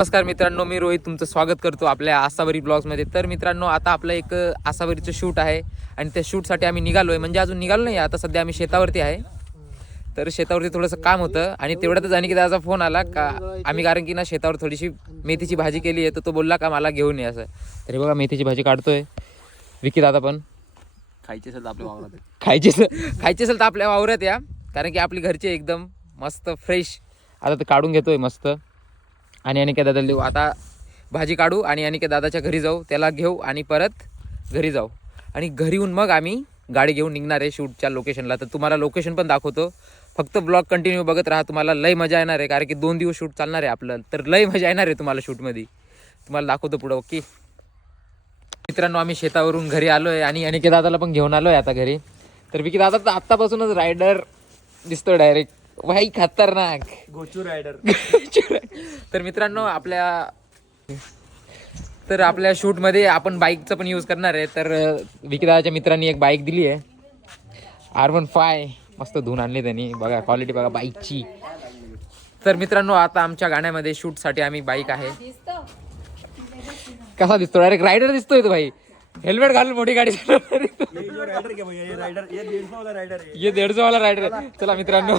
नमस्कार मित्रांनो, मी रोहित तुमचं स्वागत करतो आपल्या आसावरी ब्लॉग्समध्ये. तर मित्रांनो, आता आपलं एक आसावरीचं शूट आहे आणि त्या शूटसाठी आम्ही निघालो आहे. म्हणजे अजून निघालो नाही, आता सध्या आम्ही शेतावरती आहे. तर शेतावरती थोडंसं काम होतं आणि तेवढ्यातच अनिकेताचा फोन आला का आम्ही कारण की ना शेतावर थोडीशी मेथीची भाजी केली आहे, तर तो बोलला का मला घेऊन ये असं. तरी बघा मेथीची भाजी काढतोय विकी दादा. पण खायची असेल तर आपल्या वावरात खायची असेल तर आपल्या वावरात या, कारण की आपली घरची एकदम मस्त फ्रेश. आता ते काढून घेतोय मस्त आणि अनिकेत दादाला देऊ. आता भाजी काढू आणि अनिकेत दादाच्या घरी जाऊ, त्याला घेऊ आणि परत घरी जाऊ आणि घरी येऊन मग आम्ही गाडी घेऊन निघणार आहे शूटच्या लोकेशनला. तर तुम्हाला लोकेशन पण दाखवतो, फक्त ब्लॉग कंटिन्यू बघत राहा. तुम्हाला लय मजा येणार आहे, कारण की 2 दिवस शूट चालणार आहे आपलं. तर लय मजा येणार आहे तुम्हाला शूटमध्ये, तुम्हाला दाखवतो पुढं. ओके मित्रांनो, आम्ही शेतावरून घरी आलो आहे आणि अनिकेत दादाला पण घेऊन आलो आहे आता घरी. तर विकी दादा तर आत्तापासूनच रायडर दिसतो डायरेक्ट, भाई खतरनाक गोचू रायडर. तर मित्रांनो, आपल्या शूटमध्ये आपण बाईकचं पण यूज करणार आहे. तर विकी दादाच्या मित्रांनी एक बाईक दिली आहे, R15. मस्त धुवून आणली त्यांनी, बघा क्वालिटी बघा बाईकची. तर मित्रांनो, आता आमच्या गाण्यामध्ये शूटसाठी आम्ही बाईक आहे. कसा दिसतो, डायरेक्ट रायडर दिसतोय तो भाई. हेल्मेट घालून मोठी गाडी रायडर ये 150 वाला रायडर. चला मित्रांनो,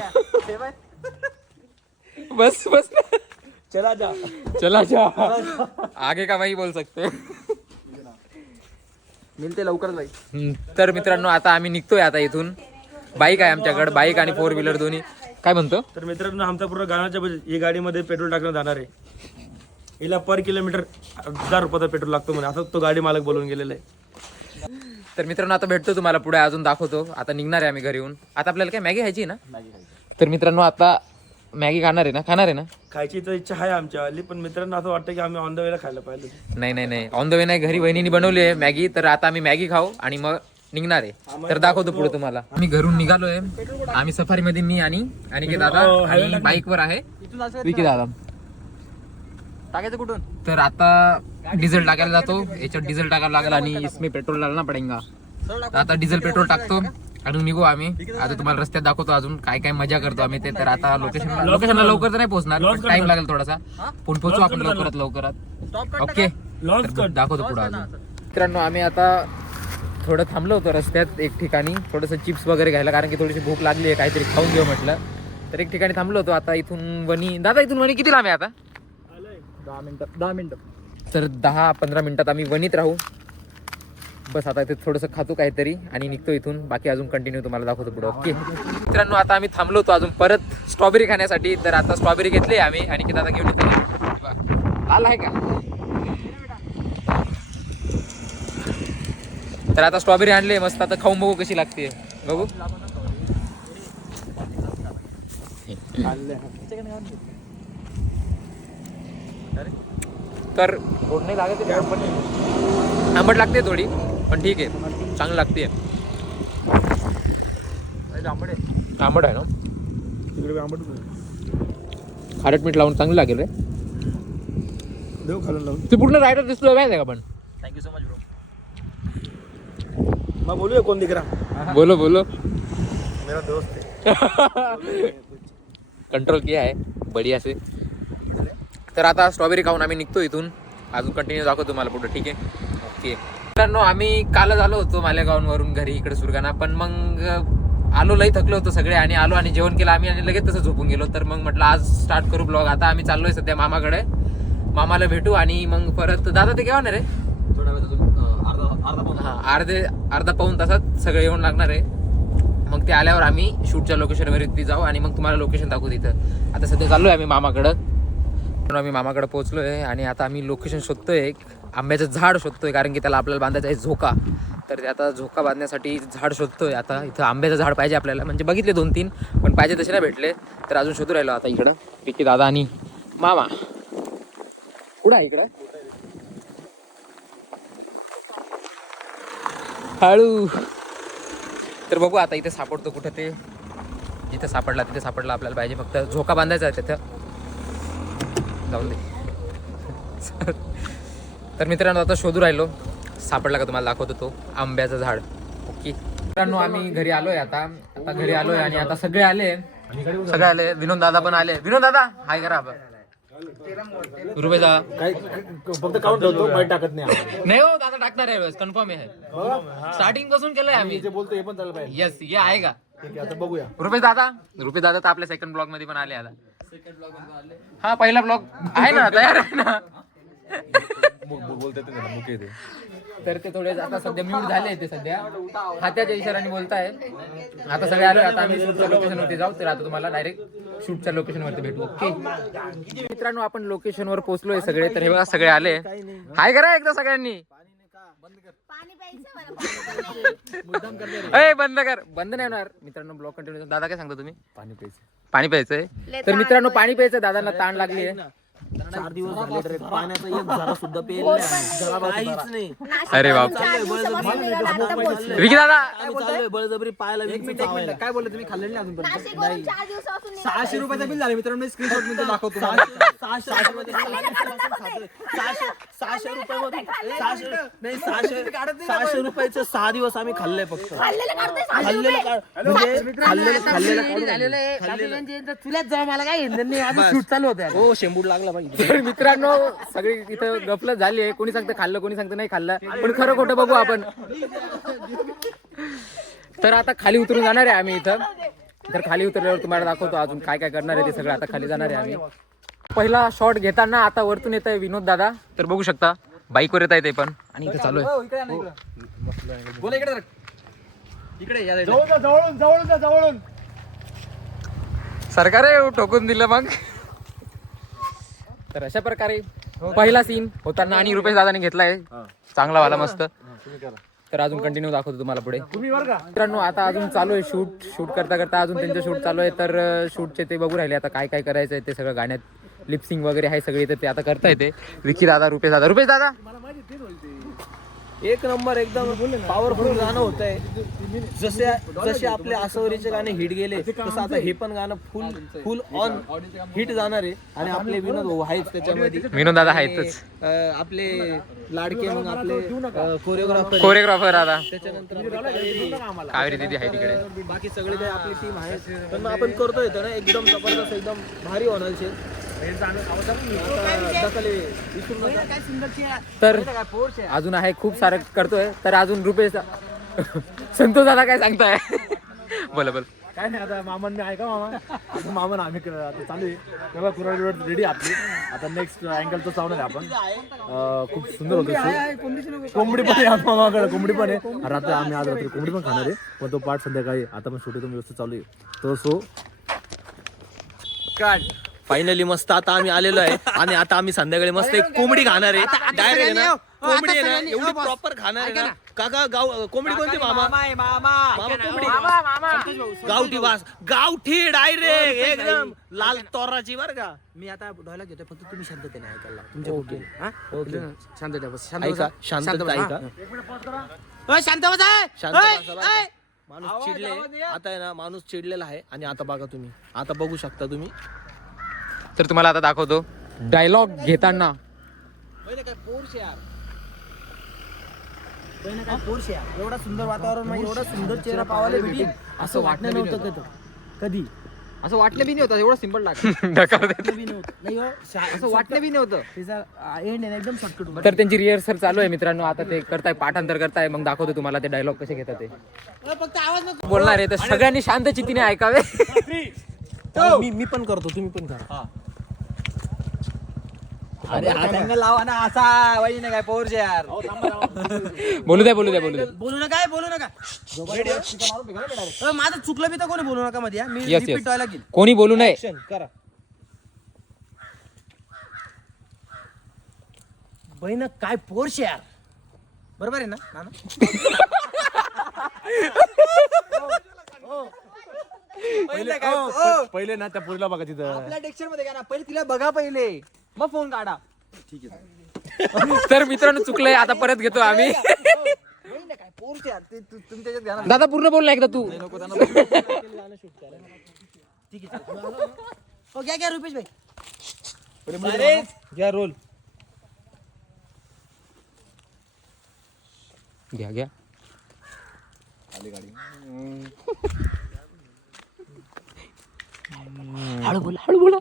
बस बस चला जा चला जा आगे का भाई बोल सकते. मिळते लवकरच बाई. तर मित्रांनो, आता आम्ही निघतोय आता इथून. बाईक आहे आमच्याकडे, बाईक आणि 4 व्हीलर दोन्ही. काय म्हणतो? तर मित्रांनो, आमचा पूर्ण गाण्याच्या बजेट ही गाडीमध्ये पेट्रोल टाकण्यात जाणार आहे. हिला पर किलोमीटर 1000 रुपयाचा पेट्रोल लागतो म्हणे, असं तो गाडी मालक बोलून गेलेला आहे. तर मित्रांनो, आता भेटतो तुम्हाला पुढे, अजून दाखवतो. आता निघणार आहे आम्ही घरी येऊन. आता आपल्याला काय मॅगी खायची ना. तर मित्रांनो, आता मॅगी खाणार आहे ना. खायची तर इच्छा आहे आमच्या वाली, पण मित्रांनो असं वाटतं की आम्ही ऑन द वेला खायला पाहिजे. नाही ऑन द वे नाही, घरी वहिनीने बनवली आहे मॅगी. तर आता आम्ही मॅगी खाऊ आणि मग निघणार आहे. तर दाखवतो पुढे तुम्हाला. आम्ही घरून निघालोय, आम्ही सफारीमध्ये मी आणि अनिकेत दादा बाईकवर आहे विकी दादा. टाकायचं कुठून? तर आता डिझेल टाकायला जातो. याच्यात डिझेल टाकायला लागेल आणि इसमें पेट्रोल डालना पडेगा. आता डिझेल पेट्रोल टाकतो आणि निघू आम्ही. आता तुम्हाला रस्त्यात दाखवतो अजून काय काय मजा करतो आम्ही ते. तर आता लोकेशनला लवकर तर नाही पोहोचणार, टाइम लागेल थोडासा, पण पोहोचू आपण लवकरात. ओके, दाखवतो पुढे अजून. मित्रांनो, आम्ही आता थोडं थांबलो होतो रस्त्यात एक ठिकाणी, थोडंसं चिप्स वगैरे घ्यायला, कारण की थोडीशी भूक लागली आहे, काहीतरी खाऊन घेऊ म्हटलं. तर एक ठिकाणी थांबलो होतो. आता इथून इथून वणी किती लांब आहे आता? 10 मिनिटं. तर 10-15 मिनिटात आम्ही वणीत राहू. बस आता इथे थोडंसं खातो काहीतरी आणि निघतो इथून. बाकी अजून कंटिन्यू तुम्हाला दाखवतो पुढं. ओके मित्रांनो, आता आम्ही थांबलो होतो अजून परत स्ट्रॉबेरी खाण्यासाठी. तर आता स्ट्रॉबेरी घेतली आम्ही आणि की दादा घेऊन येतो. लाल आहे का? तर आता स्ट्रॉबेरी आणली मस्त. आता खाऊन बघू कशी लागते, बघू. तर नाही लागत, आंबट लागते थोडी, पण ठीक आहे, चांगली लागते. आंबट आहे ना, तिकडे आंबट खारट मीठ लावून चांगलं लागेल रे. देऊ खालून लावून. तू पूर्ण रायडर दिसतोय माहिती आहे का? पण थँक्यू सो मच ब्रो. मग बोलूया कोण दिख रहा? बोलो मेरा दोस्त है. कंट्रोल किया है बढ़िया से. तर आता स्ट्रॉबेरी खाऊन आम्ही निघतो इथून. अजून कंटिन्यू दाखवतो तुम्हाला पुढे, ठीक आहे? ओके मित्रांनो, आम्ही कालच आलो होतो मालेगाववरून घरी इकडे सुरगाणा. पण मग आलो, लई थकलो होतो सगळे आणि आलो आणि जेवण केलं आम्ही आणि लगेच तसं झोपून गेलो. तर मग म्हटलं आज स्टार्ट करू ब्लॉग. आता आम्ही चाललोय सध्या मामाकडे, मामाला भेटू आणि मग परत दादा ते केव्हा ना रे, थोडा वेळ अजून अर्धा पाऊण तासात सगळं येऊन लागणार आहे. मग ते आल्यावर आम्ही शूटच्या लोकेशनवरती जाऊ आणि मग तुम्हाला लोकेशन दाखवू तिथं. आता सध्या चाललोय आम्ही मामाकडं. आम्ही मामाकडे पोहोचलोय आणि आता आम्ही लोकेशन शोधतोय, एक आंब्याचं झाड शोधतोय, कारण की त्याला आपल्याला बांधायचं आहे झोका. तर ते आता झोका बांधण्यासाठी झाड शोधतोय. आता इथं आंब्याचं झाड पाहिजे आपल्याला, म्हणजे बघितले 2-3 पण पाहिजे तसे नाही भेटले. तर अजून शोधू राहिलो आता इकडं. विकी दादा आणि मामा कुठं आहे इकडं? हळू. तर बघू आता इथे सापडतो कुठं ते. जिथे सापडला तिथे सापडला, आपल्याला पाहिजे फक्त झोका बांधायचा आहे तिथं. जाऊन दे. तर मित्रांनो, आता शोधू राहिलो, सापडला का तुम्हाला दाखवतो तो आंब्याचं झाड. ओके मित्रांनो, आम्ही घरी आलोय आता घरी आलोय आणि आता सगळे आले. विनोद दादा पण आले. विनोद दादा हाय करा. रुपेश दादा काय फक्त काढून ठेवतो बाईट टाकत नाही नाही हो दादा टाकणार आहे कन्फर्म आहे स्टार्टिंग पासून केलंय आम्ही जे बोलतो हे पण चाललं पाहिजे येस हे आहे का ठीक आहे आता बघूया रुपेश दादा तर आपल्या सेकंड ब्लॉग मध्ये पण आले आता हा पहिला ब्लॉग आहे ना तयार आहे ना बोलते मुके ते तर ते थोडे आता सध्या म्यूट झाले ते सध्या हात्याच्या इशाराने बोलताय आता सगळे आलो आता आम्ही शूटच्या लोकेशन वरती जाऊ तर आता तुम्हाला डायरेक्ट शूटच्या लोकेशन वरती भेटू ओके मित्रांनो आपण लोकेशन वर पोहोचलोय सगळे तर हे बघा सगळे आले हाय करा एकदा सगळ्यांनी बंद नाही होणार मित्रांनो ब्लॉग कंटिन्यू दादा काय सांगता तुम्ही पाणी प्यायचंय तर मित्रांनो पाणी प्यायचं दादांना ताण लागली आहे 4 दिवस झाले रे पाण्याचा एक जरा सुद्धा पेल नाही काहीच नाही अरे बाप विकी दादा चाललोय बळजबरी पायाला काय बोलले तुम्ही खाल्ले नाही अजून 600 रुपयाचं बिल झालं मित्रांनो स्क्रीनशॉट मी दाखवतो 600 मध्ये 600 रुपयामध्ये 600 रुपयाचं 6 दिवस आम्ही खाल्लंय फक्त चुल्यात जाऊ मला काय शूट चालू होतं हो शेंबूड लागला तर मित्रांनो सगळी इथं गफलत झाली आहे कोणी सांगतं खाल्लं कोणी सांगतं नाही खाल्लं पण खरं खोटं बघू आपण तर आता खाली उतरून जाणार आहे आम्ही इथं तर खाली उतरल्यावर तुम्हाला दाखवतो अजून काय काय करणार आहे ते सगळं आता खाली जाणार आहे आम्ही पहिला शॉट घेताना आता वरतून येत आहे विनोद दादा तर बघू शकता बाईकवर येत आहे ते पण आणि इथे चालू आहे जवळून सरकार ठोकून दिलं मग तर अशा प्रकारे पहिला सीन होताना आणि रुपेश दादाने घेतलाय चांगला वाला मस्त तर अजून कंटिन्यू दाखवतो तुम्हाला पुढे मित्रांनो आता अजून चालू आहे शूट करता करता अजून त्यांचं शूट चालू आहे तर शूटचे ते बघू राहिले आता काय काय करायचं आहे ते सगळं गाण्यात लिपसिंग वगैरे आहे सगळे तर ते आता करता येते विकी दादा रुपेश दादा एक नंबर एकदम पॉवरफुल गाणं होत आहे जसे आपले आसवरीचे गाणे हिट गेले तसं आता हे पण गाणं फुल ऑन हिट जाणार आहे आणि आपले विनोद भाऊ आहेच त्याच्यामध्ये विनोद दादा आहेतच आपले लाडके मग आपले कोरिओग्राफर दादा त्याच्यानंतर कावेरी दिदी आहे तिकडे बाकी सगळे काही आपली टीम आहे पण मग आपण करतोय तर ना एकदम जबरदस्त एकदम भारी होणार छे तर अजून आहे खूप सारं करतोय तर अजून रुपेश संतोष दादा काय सांगताय बोला काय नाही आता मामांनी आहे का मामा आता मामा आम्ही आता चालू आहे तेव्हा पुरा रेडी आपली आता नेक्स्ट अँगल तर चालू आहे आपण खूप सुंदर होतं कोंबडी पण आहे मामाकडे कोंबडी पण आहे आणि आता आम्ही आज रात्री कोंबडी पण खाणार आहे पण तो पार्ट संध्याकाळी आता पण शूटिंग व्यवस्थित चालू आहे तर सो फायनली मस्त आता आम्ही आलेलो आहे आणि आता आम्ही संध्याकाळी मस्त एक कोंबडी खाणार आहे डायरेक्ट ना कोंबडी आहे ना एवढी प्रॉपर खाणार आहे ना काका गाव कोंबडी कोणती मामा कोंबडी गावठी वास गावठी डायरेक्ट एकदम लाल तोराची बर का मी आता डायलॉग घेतोय फक्त तुम्ही शांततेने ऐकायला तुमच्या ओके शांतता बस ऐका शांतता ऐका शांत बस शांत बसा. माणूस चिडले आता आहे ना माणूस चिडलेला आहे आणि आता बघा तुम्ही आता बघू शकता तुम्ही तर तुम्हाला आता दाखवतो डायलॉग घेताना एवढा सुंदर वातावरण एवढा सुंदर चेहरा पावायला भेटेल असं वाटलं नव्हतं कधी असं वाटलं बी नव्हतं एवढं सिंपल नाही असं वाटलं बी नव्हतं त्याचा एंड आहे एकदम शॉर्टकट तर त्यांची रिहर्सल चालू आहे मित्रांनो आता ते करताय पाठांतर करताय मग दाखवतो तुम्हाला ते डायलॉग कसे घेतात ते फक्त आवाज नको बोलणार आहे तर सगळ्यांनी शांत चित्तीने ऐकावे मी पण करतो तुम्ही पण करा अरे हा अँगल लावा ना असा वही नाही काय पोरचे यार बोलू द्या बोलू नका माझं चुकलं बी तर कोणी बोलू नका मध्ये मी येस रिपीट व्हायला गेली कोणी बोलू नये करा बहिण काय पोरशे यार बरोबर आहे ना पहिले ना त्या पुरीला बघा तिथं आपल्या टेक्स्चर मध्ये घ्या ना पहिले तिला बघा पहिले मग फोन काढा ठीक आहे तर मित्रांनो चुकलंय आता परत घेतो आम्ही काय पोरशे यार ते तुम्ही त्याच्यात घ्या ना दादा पूर्ण बोल ना एकदा तू ठीक आहे हो घ्या रुपेश भाई घ्या रोल घ्या हळू बोला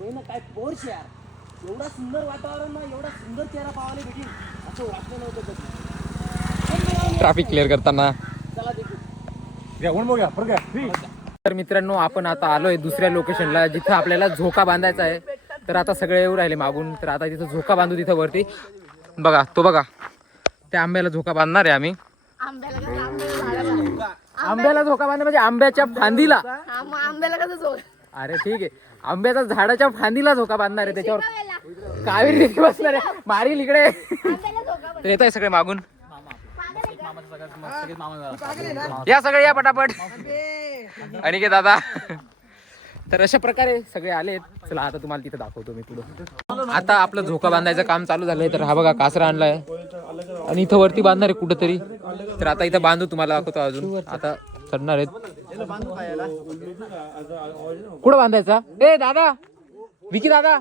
होय ना, काय पोर्च यार, एवढा सुंदर वातावरण ना, एवढा सुंदर चेहरा पाहायला भेटेल असं वाटलं नव्हतं कधी. ट्रॅफिक क्लिअर करताना. चला देखू. घ्या वन बघा फरक आहे. तर मित्रांनो आपण आता आलोय दुसऱ्या लोकेशनला जिथं आपल्याला झोका बांधायचा आहे. तर आता सगळे येऊ राहिले मागून. तर आता तिथं झोका बांधू तिथं वरती. बघा तो बघा त्या आंब्याला झोका बांधणार आहे आम्ही. आंब्याला झोका बांधणार म्हणजे आंब्याच्या फांदीला. आंब्याला कसं झोक? अरे ठीक आहे आंब्याच्या झाडाच्या फांदीला झोका बांधणार आहे. त्याच्यावर कावेरी तिथे बसणार आहे. मारील इकडे. तर येत आहे सगळे मागून. या सगळे या पटापट. आणि दादा. तर अशा प्रकारे सगळे आलेत. चला आता तुम्हाला तिथे दाखवतो मी पुढं. आता आपलं झोका बांधायचं काम चालू झालंय. तर हा बघा कासरा आणलाय आणि इथं वरती बांधणार आहे कुठंतरी. तर आता इथं बांधू तुम्हाला दाखवतो. अजून आता चढणार आहेत. कुठं बांधायचा ए दादा विकी दादा.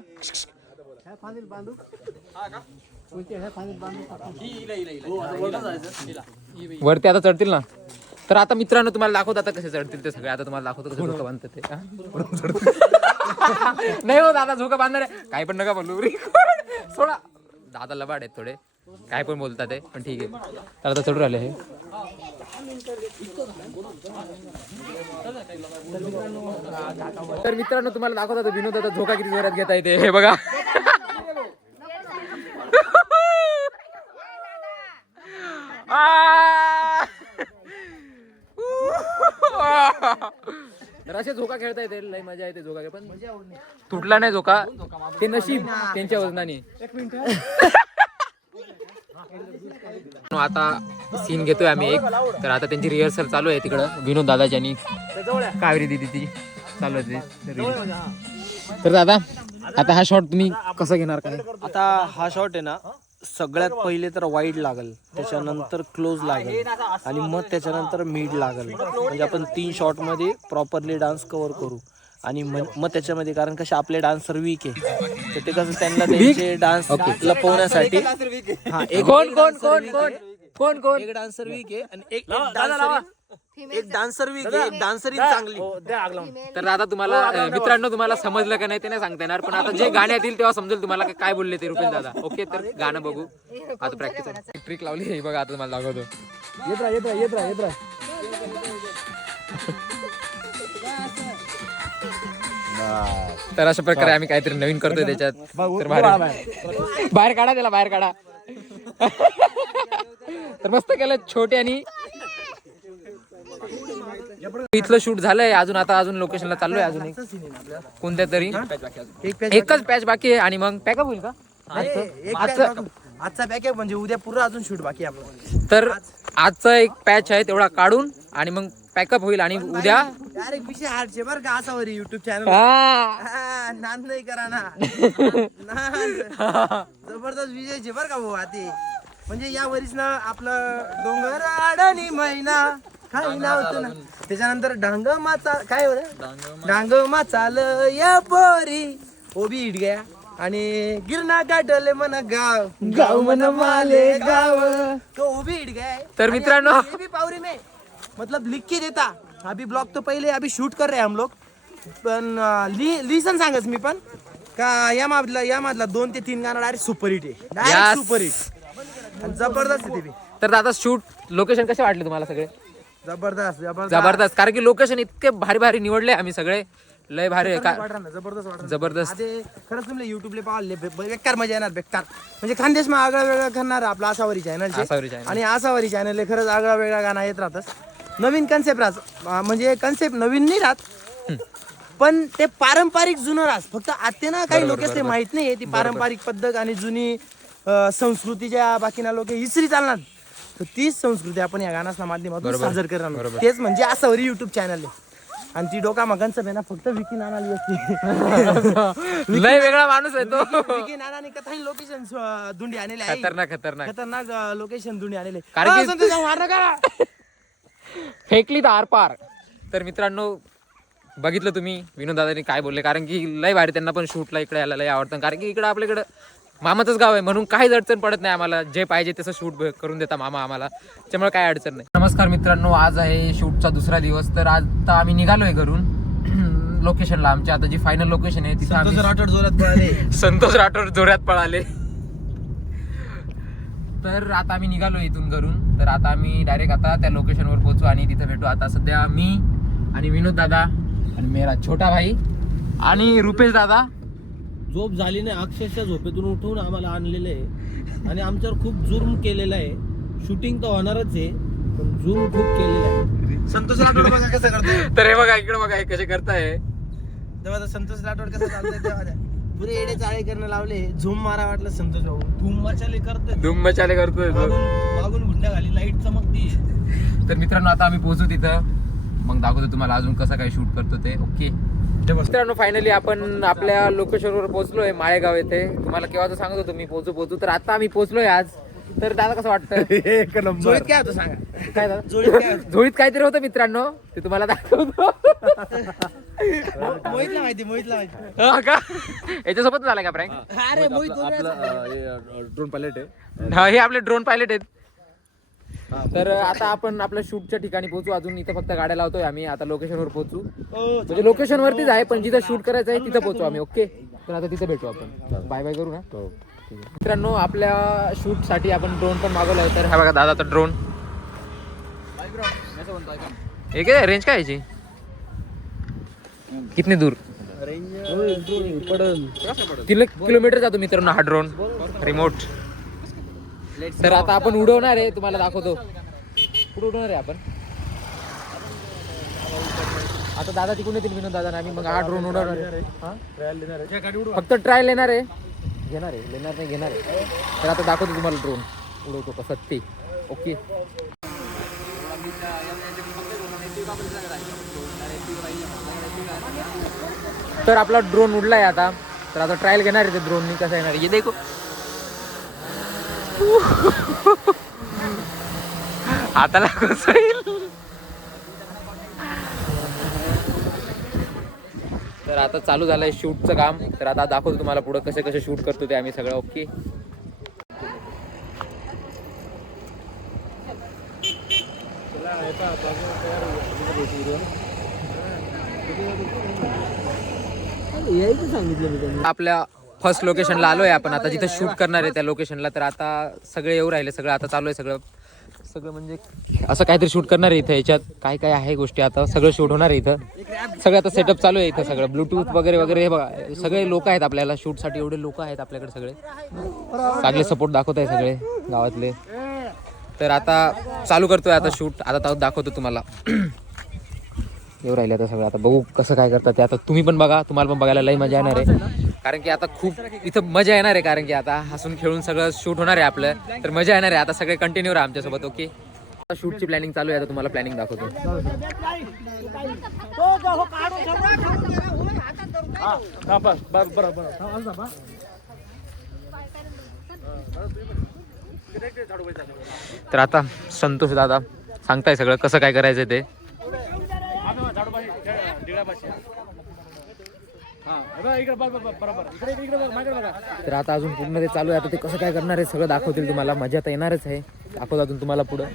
वरती आता चढतील ना. तर आता मित्रांनो तुम्हाला दाखवतो आता कसे चढतील ते सगळे. आता तुम्हाला दाखवतो कसं झोका बांधतात ते. नाही हो दादा झोका बांधणार आहे. काय पण नका बोलू. सोडा दादा लबाड आहेत थोडे. काय पण बोलतात ते पण ठीक आहे. तर आता चढू राहिले हे. तर मित्रांनो तुम्हाला दाखवतो विनोद आता झोका किती जोरात घेता येते हे बघा. तर असे झोका खेळता येते. लय मजा येते झोका खेळ. पण तुटला नाही झोका ते नशीब त्यांच्या वजनाने. आता सीन घेतोय आम्ही एक. तर आता त्यांची रिहर्सल चालू आहे तिकडं विनोद दादाची आणि कावेरी दिदीची चालू आहे. तर दादा आता हा शॉट तुम्ही कसं घेणार काय? आता हा शॉट आहे ना सगळ्यात पहिले तर वाईड लागल, त्याच्यानंतर क्लोज लागल आणि मग त्याच्यानंतर मिड लागल. म्हणजे आपण 3 शॉट मध्ये प्रॉपरली डान्स कव्हर करू. आणि मग त्याच्यामध्ये कारण कसे आपले डान्सर वीक आहे तर ते कसं त्यांना त्यांचे डान्स लपवण्यासाठी कोण कोण कोण कोण कोण कोण एक डान्सर वीक आहे आणि एक डान्सर वीक आहे, एक डान्सर चांगली. तर आता तुम्हाला मित्रांनो तुम्हाला समजलं का नाही ते नाही सांगता येणार. पण आता जे गाणे येतील तेव्हा समजेल तुम्हाला काय बोलले ते रुपेश दादा. ओके तर गाणं बघू. आता प्रॅक्टिस ट्रिक लावली हे बघा. आता तुम्हाला दाखवतो. येत राहा. तर अशा प्रकारे आम्ही काहीतरी नवीन करतोय त्याच्यात. तर बाहेर काढा त्याला बाहेर काढा. तर मस्त केलं छोटे. आणि इथलं शूट झालंय. अजून लोकेशनला चाललोय. अजून एक कोणत्या तरी एकच पॅच बाकी आहे आणि मग पॅकअप होईल का? आजचा पॅकेज म्हणजे उद्या पुरा अजून शूट बाकी आपलं. तर आजचा एक पॅच आहे तेवढा काढून आणि मग पॅकअप होईल आणि उद्या डायरेक्ट विषय हार्डचे बरं का असावर युट्यूब चॅनल. नाद नाही करा ना. जबरदस्त विजयचे बरं का भाऊ. आते म्हणजे या वरीस ना आपलं डोंगर अडणी महिना काय नाव होतं ना. त्याच्यानंतर डांग माचा काय होतं डांग माचाल या पोरी ओबी हिट गया आणि गिरणा गाठले म्हणा गाव गाव मन माले गाव तो ओबी हिट गया. तर मित्रांनो ये भी पावरी में मतलब लिख के देता. अभी ब्लॉग तो पहिले अभी शूट कर रहे हैं हम लोग. पण लिसन सांगच मी पण का या मधला 2 ते 3 गाणं डायरेक्ट सुपर हिट आहे. डायरेक्ट सुपर हिट आणि जबरदस्त आहे ते बी. तर दादा शूट लोकेशन कसे वाटले तुम्हाला सगळे? जबरदस्त जबरदस्त. कारण की लोकेशन इतके भारी भारी निवडले आम्ही सगळे. लय भारी जबरदस्त जबरदस्त. खरंच तुम्ही युट्यूबले पाहिले बेकार मजा येणार. बेकार म्हणजे खानदेश मग आगळा वेगळा करणार आपला आसावरी चॅनल. आसावरी channel. आणि आसावरी चॅनल खरंच आगळा वेगळा गाणं येत राहतात. नवीन कन्सेप्ट राहत म्हणजे कन्सेप्ट नवीन नाही राहत पण ते पारंपरिक जुनं राहत. फक्त आता ना काही लोक ते माहित नाही ती पारंपरिक पद्धत आणि जुनी संस्कृतीच्या बाकीना लोक इसरी चालणार. तर तीच संस्कृती आपण या गाण्याच्या माध्यमातून सादर करणार. तेच म्हणजे आसावरी युट्यूब चॅनल आहे. आणि ती डोका मगांचं आहे ना फक्त विकी नानाली असते. लय वेगळा माणूस आहे तो. विकी नानाने कथाही लोकेशन धुंडी आणले आहे. खतरनाक लोकेशन धुंडी आणले. कारण की फेकली तर आरपार. तर मित्रांनो बघितलं तुम्ही विनोद दादानी काय बोलले. कारण की लय भारी त्यांना पण शूटला इकडे यायला लय आवडतं. कारण की इकडं आपल्याकडं मामाचंच गाव आहे म्हणून काहीच अडचण पडत नाही आम्हाला. जे पाहिजे तसं शूट करून देता मामा आम्हाला. त्यामुळे काय अडचण नाही. नमस्कार मित्रांनो आज आहे शूटचा दुसरा दिवस. तर आता आम्ही निघालोय घरून लोकेशनला आमच्या आता जी फायनल लोकेशन आहे तिथं आम्ही राठोड जोरात पळाले. संतोष राठोड जोरात पळाले. तर आता आम्ही निघालो इथून घरून. तर आता आम्ही डायरेक्ट आता त्या लोकेशनवर पोहोचू आणि तिथे भेटू. आता सध्या मी आणि विनोद दादा आणि मेरा छोटा भाई आणि रुपेश दादा. झोप झाली नाही, अक्षरशः झोपेतून उठून आम्हाला आणलेलं आहे आणि आमच्यावर खूप जुर्म केलेला आहे. शूटिंग तर होणारच आहे पण जुर्म खूप केलेला आहे. संतोष राठोड बघा कसं करतोय. तर हे बघा इकडे बघा हे कसे करताय. तेव्हा संतोष राठोड कसं चालतंय तेव्हा पुरे एडे चाळे करणं लावले. झूम मारा वाटलं संतोष भाऊ. धूम मचाले करतोय. धूम मचाले करतोय. मागून गुंड्या खाली लाईट चमकती. तर मित्रांनो आता आम्ही पोहोचू तिथं. मग दाखवतो तुम्हाला अजून कसं काय शूट करतो ते. ओके मित्रांनो फायनली आपण आपल्या लोकेशनवर पोहोचलोय माळेगाव येथे. तुम्हाला केव्हा सांगत होतो मी पोहोचू. तर आता आम्ही पोहोचलोय आज. तर दादा कसं वाटतं. एक नंबर. काय होतं सांगा. काय दादा झोळीत काहीतरी होतं मित्रांनो ते तुम्हाला दाखवतो. मोहितला माहिती. हा का याच्यासोबत झाला का प्रँक. अरे मोहित आपलं ड्रोन पायलट आहे. हा हे आपले ड्रोन पायलट आहेत. तर आता आपण आपल्या शूटच्या ठिकाणी पोहोचू. अजून इथं फक्त गाड्या लावतोय आम्ही. आता लोकेशनवर पोहोचू. म्हणजे लोकेशन वरतीच आहे पण जिथं शूट करायचं आहे तिथं पोहोचू आम्ही. ओके तर आता तिथे भेटू आपण. बाय बाय करू ना. मित्रांनो आपल्या शूट साठी आपण ड्रोन पण मागवला आहे. तर हा बघा दादा तर ड्रोन हे काय रेंज काय याची कितने दूर 3 किलोमीटर जातो मित्रांनो हा ड्रोन रिमोट. तर आता आपण उडवणार आहे तुम्हाला दाखवतो. कुठे उडवणार आहे आपण आता. दादा तिकडून येतील विनोद दादा आम्ही मग हा ड्रोन उडवणार आहे. फक्त ट्रायल लेणार आहे. लेणार नाही घेणार आहे. तर आता दाखवतो तुम्हाला ड्रोन उडवतो कसं ते. ओके तर आपला ड्रोन उडलाय आता. तर आता ट्रायल घेणार आहे ते ड्रोननी कसं येणार आहे. ये देखो हाताला कसं येईल. तर आता चालू झालंय शूटचं काम. तर आता दाखवतो तुम्हाला पुढे कसे कसे शूट करतो ते आम्ही सगळं. ओके आपल्या फर्स्ट लोकेशनला आलोय आपण आता जिथे शूट करणार आहे त्या लोकेशनला. तर आता सगळे येऊ राहिले. सगळं आता चालू आहे. सगळं म्हणजे असं काहीतरी शूट करणार आहे इथं. याच्यात काय काय आहे गोष्टी आता सगळं शूट होणार आहे इथं. सगळं आता सेटअप चालू आहे इथं. सगळं ब्लूटूथ वगैरे वगैरे हे बघा सगळे लोक आहेत आपल्याला शूटसाठी. एवढे लोक आहेत आपल्याकडे सगळे. चांगले सपोर्ट दाखवत आहे सगळे गावातले. तर आता चालू करतोय आता शूट. आता दाखवतो तुम्हाला. येऊ राहिले आता सगळं. आता बघू कसं काय करतात ते. आता तुम्ही पण बघा. तुम्हाला पण बघायला लई मजा येणार आहे. कारण की आता खूप इथं मजा येणार आहे. कारण की आता हसून खेळून सगळं शूट होणार आहे आपलं. तर मजा येणार आहे. आता सगळे कंटिन्यू राहा आमच्यासोबत. ओके शूटची प्लॅनिंग चालू आहे. आता तुम्हाला प्लॅनिंग दाखवतो. तर आता संतोष दादा सांगताय सगळं कसं काय करायचं ते. तर आता अजून पूर्ण ते चालू आहे. आता ते कसं काय करणार आहे सगळं दाखवतील तुम्हाला. मजा तर येणारच आहे. दाखवतो अजून तुम्हाला पुढं.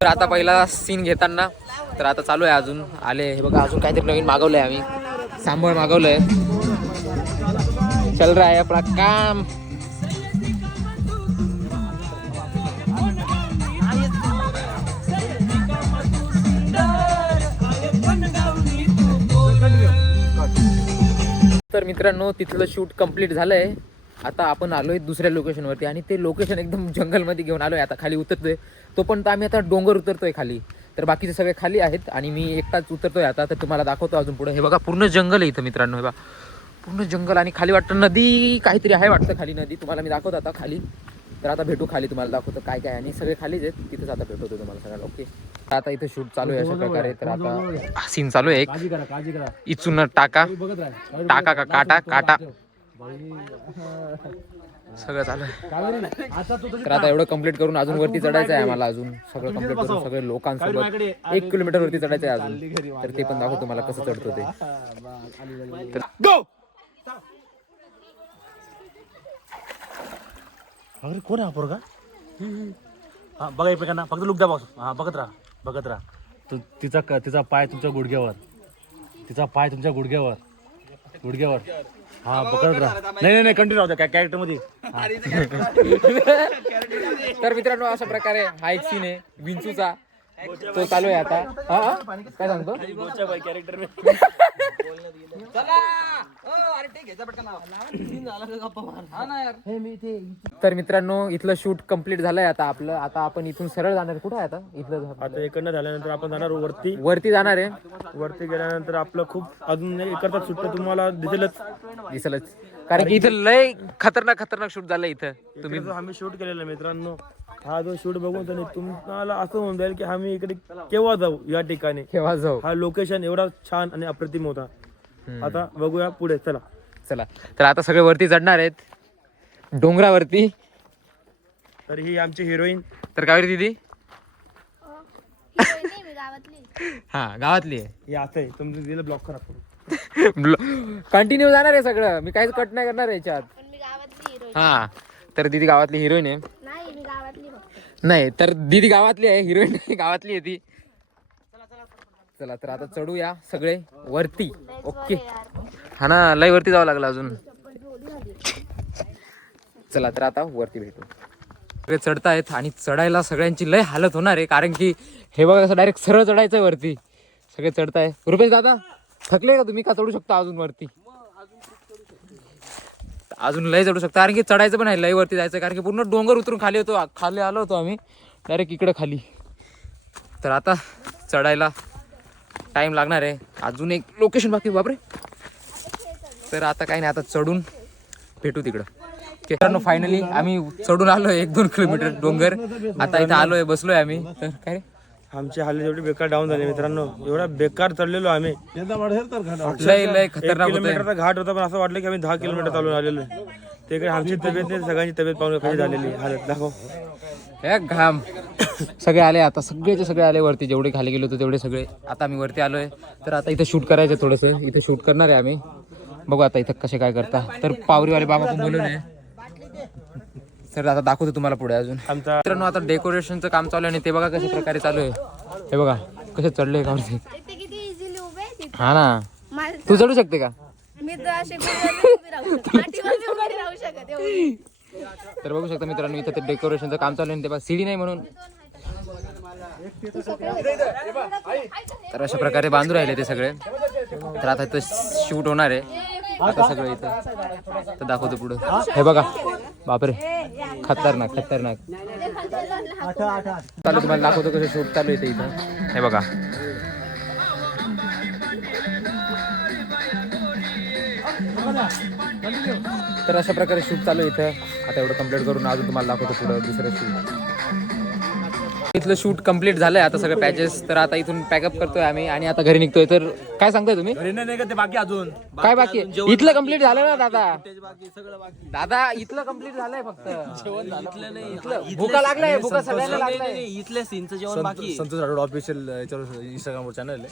तर आता पहिला सीन घेताना तर आता चालू आहे. अजून आले हे बघा. अजून काहीतरी नवीन मागवलंय आम्ही. सांभळ मागवलंय. चल रहा है आपला काम. तर मित्रांनो तिथलं शूट कंप्लीट झालंय. आता आपण आलोय दुसऱ्या लोकेशनवरती आणि ते लोकेशन एकदम जंगलमध्ये घेऊन आलोय. आता खाली उतरतोय. तो पण आम्ही आता डोंगर उतरतोय खाली. तर बाकीचे सगळे खाली आहेत आणि मी एकटाच उतरतोय आता. तर तुम्हाला दाखवतो अजून पुढे. हे बघा पूर्ण जंगल आहे इथं मित्रांनो. हे बघा पूर्ण जंगल आणि खाली वाटतं नदी काहीतरी आहे वाटतं. खाली नदी तुम्हाला मी दाखवतो आता खाली. तर आता भेटू खाली. तुम्हाला दाखवतो काय काय. आणि सगळे खालीच आहेत. तिथेच आता भेटवतो तुम्हाला सगळ्यांना. ओके आता इथं शूट चालू आहे अशा प्रकारे. तर आता सीन चालू आहे. एक इचून टाका टाका का काटा काटा सगळं चालू आहे. कावेरी नाही आता तू तर आता एवढं कंप्लीट करून अजून वरती चढायचं आहे आम्हाला. अजून सगळं कंप्लीट करून सगळे लोकांसोबत 1 किलोमीटर वरती चढायचं आहे अजून. तर ते पण दाखवतो तुम्हाला कसं चढतो ते. गो. अरे कोण आहे हा पोरगा? हा बघा एकमेकांना फक्त लुक द्या बॉस. हा बघत राहा. तिचा पाय तुमच्या गुडघ्यावर. तिचा पाय तुमच्या गुडघ्यावर. हा बघत राहा. नाही कंटिन्यू राहू द्या कॅरेक्टर मध्ये. तर मित्रांनो अशा प्रकारे हा एक सीन आहे विंचूचा. तो चालू आहे आता. हा काय सांगतो? तर मित्रांनो इथलं शूट कम्प्लीट झालंय आता आपलं. आता आपण इथून सरळ जाणार. कुठं आहे आता? इथलं आता इकडनं झाल्यानंतर आपण जाणार वरती जाणार आहे. वरती गेल्यानंतर आपलं खूप अजून इकडचा सुट्ट तुम्हाला दिसलच. कारण की इथं लय खतरनाक शूट झालं इथं. तुम्ही जो आम्ही शूट केलेला मित्रांनो, हा जो शूट बघून त्याने तुम्हाला असं होऊन जाईल की आम्ही इकडे केव्हा जाऊ या ठिकाणी. केव्हा जाऊ. हा लोकेशन एवढा छान आणि अप्रतिम होता. आता बघूया पुढे. चला. तर आता सगळे वरती चढणार आहेत डोंगरावरती. तर ही आमची हिरोईन. तर कावेरी दीदी हा गावातली आहे. हे असं आहे तुमचं दिलं ब्लॉक करा. कंटिन्यू जाणार आहे सगळं. मी काहीच कट नाही करणार याच्यात. हा तर दीदी गावातली हिरोईन आहे. नाही तर दीदी गावातली आहे. हिरोईन गावातली आहे ती. चला तर आता चढूया सगळे वरती. ओके. हा ना लय वरती जावं लागलं अजून. चला तर आता वरती भेटू. सगळे चढतायत आणि चढायला सगळ्यांची लय हालत होणार आहे. कारण की हे बघा कसं डायरेक्ट सरळ चढायचं वरती. सगळे चढताय. रुपेश दादा थकले का तुम्ही? का चढू शकता अजून वरती? अजून लय चढू शकता. कारण की चढायचं पण आहे लय वरती जायचं. कारण की पूर्ण डोंगर उतरून खाली आलो होतो आम्ही डायरेक्ट इकडे खाली. तर आता चढायला टाइम लागणार आहे. अजून एक लोकेशन बाकी. बापरे. तर आता काही नाही. आता चढून भेटू तिकडं. मित्रांनो फायनली आम्ही चढून आलोय 1-2 किलोमीटर डोंगर. आता इथं आलोय बसलोय आम्ही. तर काय आमची हालत एवढी बेकार डाऊन झाली मित्रांनो. एवढा बेकार चढलेलो आम्ही. लय खतरनाक किलोमीटरचा घाट होता पण असं वाटलं की आम्ही 10 किलोमीटर चालून आलेलो आहे. ते काही आमची तब्येत नाही सगळ्यांची तब्येत पाहून कशी झालेली हालत दाखव. हे घाम. सगळे आले आता. सगळे आले वरती. जेवढे खाली गेलो होते तेवढे सगळे. आता आम्ही वरती आलोय. तर आता इथं शूट करायचं थोडंसं. इथं शूट करणार आहे आम्ही. बघू आता इथं कसे काय करता. तर पावरीवाले बाबा पण बोलवले. तर आता दाखवतो तुम्हाला पुढे अजून. मित्रांनो आता डेकोरेशनचं काम चालू आहे आणि ते बघा कशा प्रकारे चालू आहे. हे बघा कसे चढले वरती. हा ना तू चढू शकते का? तर बघू शकता मित्रांनो इथं ते डेकोरेशनचं काम चालू आहे. ते बघा सीडी नाही म्हणून. तर अशा प्रकारे बांधून राहिले ते सगळे. तर आता इथं शूट होणार आहे आता सगळं इथं. तर दाखवतो पुढं. हे बघा बापरे खतरनाक चालू. तुम्हाला दाखवतो कसं शूट चालू आहे इथं. हे बघा. तर अशा प्रकारे शूट चालू आहे इथं. आता एवढं कंप्लीट करून अजून तुम्हाला दाखवतो पुढं दुसरं शूट. इथलं शूट कंप्लीट झालंय आता सगळं पॅचेस. तर आता इथून पॅकअप करतोय आम्ही आणि आता घरी निघतोय. तर काय सांगताय तुम्ही? बाकी अजून काय बाकी? इथलं कंप्लीट झालं ना दादा इथलं कंप्लीट झालंय फक्त. भुका लागलाय. भुका सगळ्यांना लागलाय. इथल्या सीनचं जेवण बाकी. संतोष राठोड ऑफिशियल इंस्टाग्रामवर चॅनल आहे.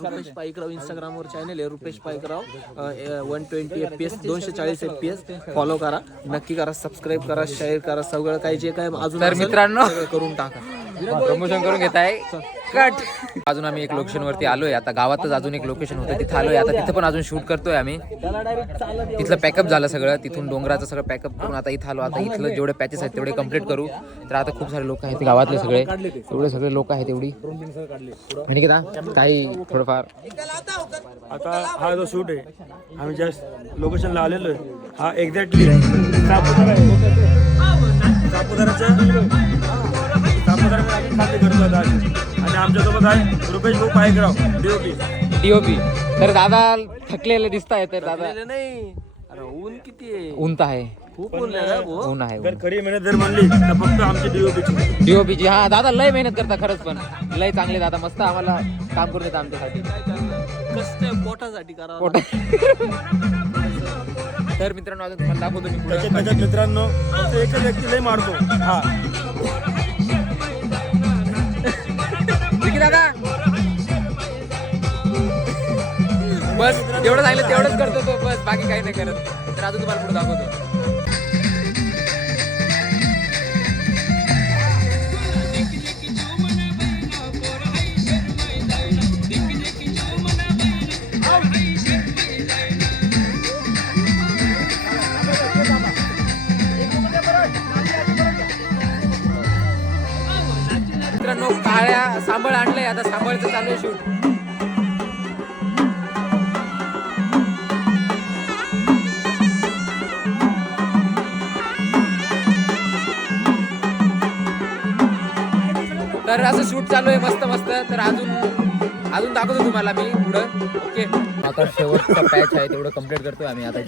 रुपेश पाईकराव इंस्टाग्रामवर चॅनल आहे. Rupesh Paikrao 120 FPS 240 FPS follow करा. नक्की करा. सबस्क्राईब करा. शेअर करा. सगळं काही जे काय अजून तर मित्रांनो करून टाका. प्रमोशन करून घेत आहे कट. अजून आम्ही एक लोकेशन वरती आलोय. आता गावातच अजून एक लोकेशन होतं तिथं आलोय. आता तिथं पण अजून शूट करतोय आम्ही. तिथलं पॅकअप झालं सगळं. तिथून डोंगराचं सगळं पॅकअप करून आता इथं आलो. आता इथलं जेवढे पॅचेस आहेत तेवढे कंप्लीट करू. तर आता खूप सारे लोक आहेत गावातले सगळे. एवढे सगळे लोक आहेत एवढी. आणि काही थोडंफार. आता हा जो शूट आहे आम्ही जस्ट लोकेशनला आलेलो आहे. हा एक्झॅक्टली सापुताराच्या करतो आता. आणि आमच्यासोबत आहे रुपेश भाऊ पायकराव DOP. तर दादा थकलेले दिसत आहे. तर दादा नाही अरे ऊन किती आहे. ऊन तर आहे. खूप ऊन आहे. ऊन आहे. जर खरी मेहनत जर म्हणली तर फक्त आमची DOP ची. हा दादा लय मेहनत करता खरंच. पण लय चांगले दादा. मस्त आम्हाला काम करून देतात आमच्यासाठी. कसं पोटासाठी करा. तर मित्रांनो अजून तुम्हाला दाखवतो मी पुढे त्याच्यात मित्रांनो एकच व्यक्ती लय मारतो हा दादा बस जेवढं सांगितलं तेवढंच करतो तो बस बाकी काही नाही करत तर अजून तुम्हाला पुढे दाखवतो मित्रांनो काळ्या सांबळ आणलंय आता सांबळचं चालू आहे शूट तर असं शूट चालू आहे मस्त मस्त तर अजून दाखवतो तुम्हाला मी पुढं ओके आता शेवटचा पॅच आहे तेवढं कम्प्लीट करतोय आम्ही आता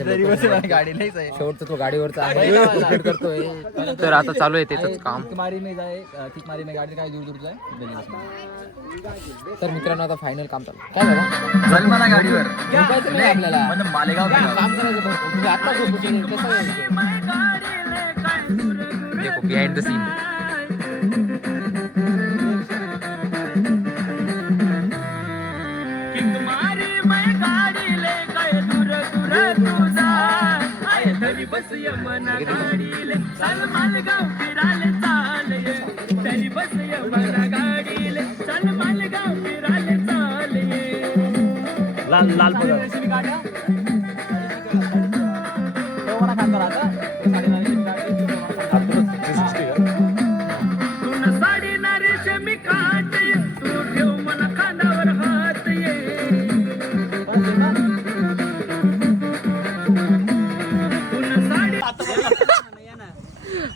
गाडी नाहीच आहे शेवटचा तो गाडीवरचा आहे कम्प्लीट करतोय तर आता चालू आहे त्याच काम तर मित्रांनो आता फायनल काम चालू काय झालं गाडीवर आपल्याला काम करायचं आता देखो बिहाइंड द सीन लाल लाल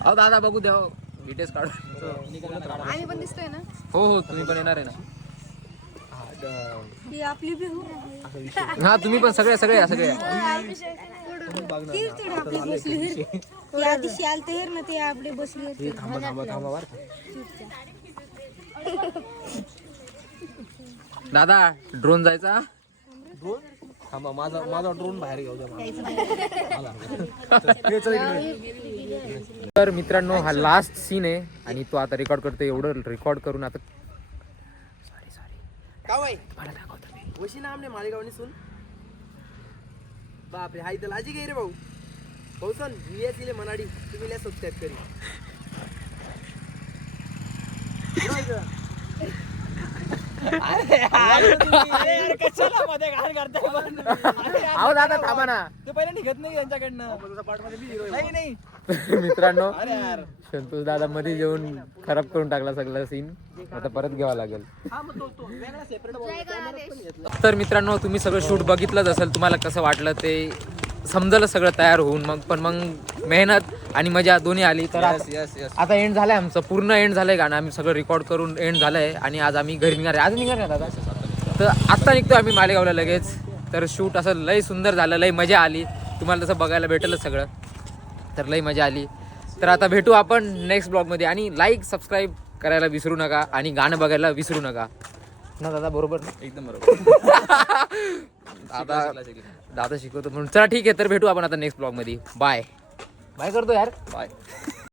अहो दादा बघू द्या डिटेल्स काढू आम्ही पण दिसतोय ना हो हो तुम्ही पण येणार आहे ना ही आपली बिहू हा तुम्ही पण सगळे सगळे आपली बसली त्या दिवशी आलते हेर ना ते आपली बसली होती दादा ड्रोन जायचा माझा ड्रोन बाहेर घेऊ तर मित्रांनो हा लास्ट सीन आहे आणि तो आता रेकॉर्ड करतो एवढं रेकॉर्ड करून आता वशी ना हमने मालेगाव सुन बाप रे हाय तर लाजी गे रे भाऊ भाऊ सन वीएस इले मनाडी तुम्ही ला सबस्क्राइब करी अहो दादा थांबा ना ते पहिले निघत नाही त्यांच्याकडनं नाही मित्रांनो संतोष दादा मध्ये जेवून खराब करून टाकला सगळा सीन आता परत घ्यावा लागेल तर मित्रांनो तुम्ही सगळं शूट बघितलंच असेल तुम्हाला कसं वाटलं ते समजलं सगळं तयार होऊन पण मग मेहनत आणि मजा दोन्ही आली तर आता एंड झालंय आमचं पूर्ण एंड झालंय गाणं आम्ही सगळं रेकॉर्ड करून एंड झालंय आणि आज आम्ही घरी निघणार आहे आज निघणार आहे दादा तर आत्ता निघतो आम्ही मालेगावला लगेच तर शूट असं लय सुंदर झालं लय मजा आली तुम्हाला तसं बघायला भेटेलच सगळं तर लय मजा आली तर आता भेटू आपण नेक्स्ट ब्लॉगमध्ये आणि लाईक सबस्क्राईब करायला विसरू नका आणि गाणं बघायला विसरू नका ना दादा बरोबर ना एकदम बरोबर दादा शिकवतो म्हणून चला ठीक आहे तर भेटू आपण आता नेक्स्ट ब्लॉगमध्ये बाय बाय करतो यार बाय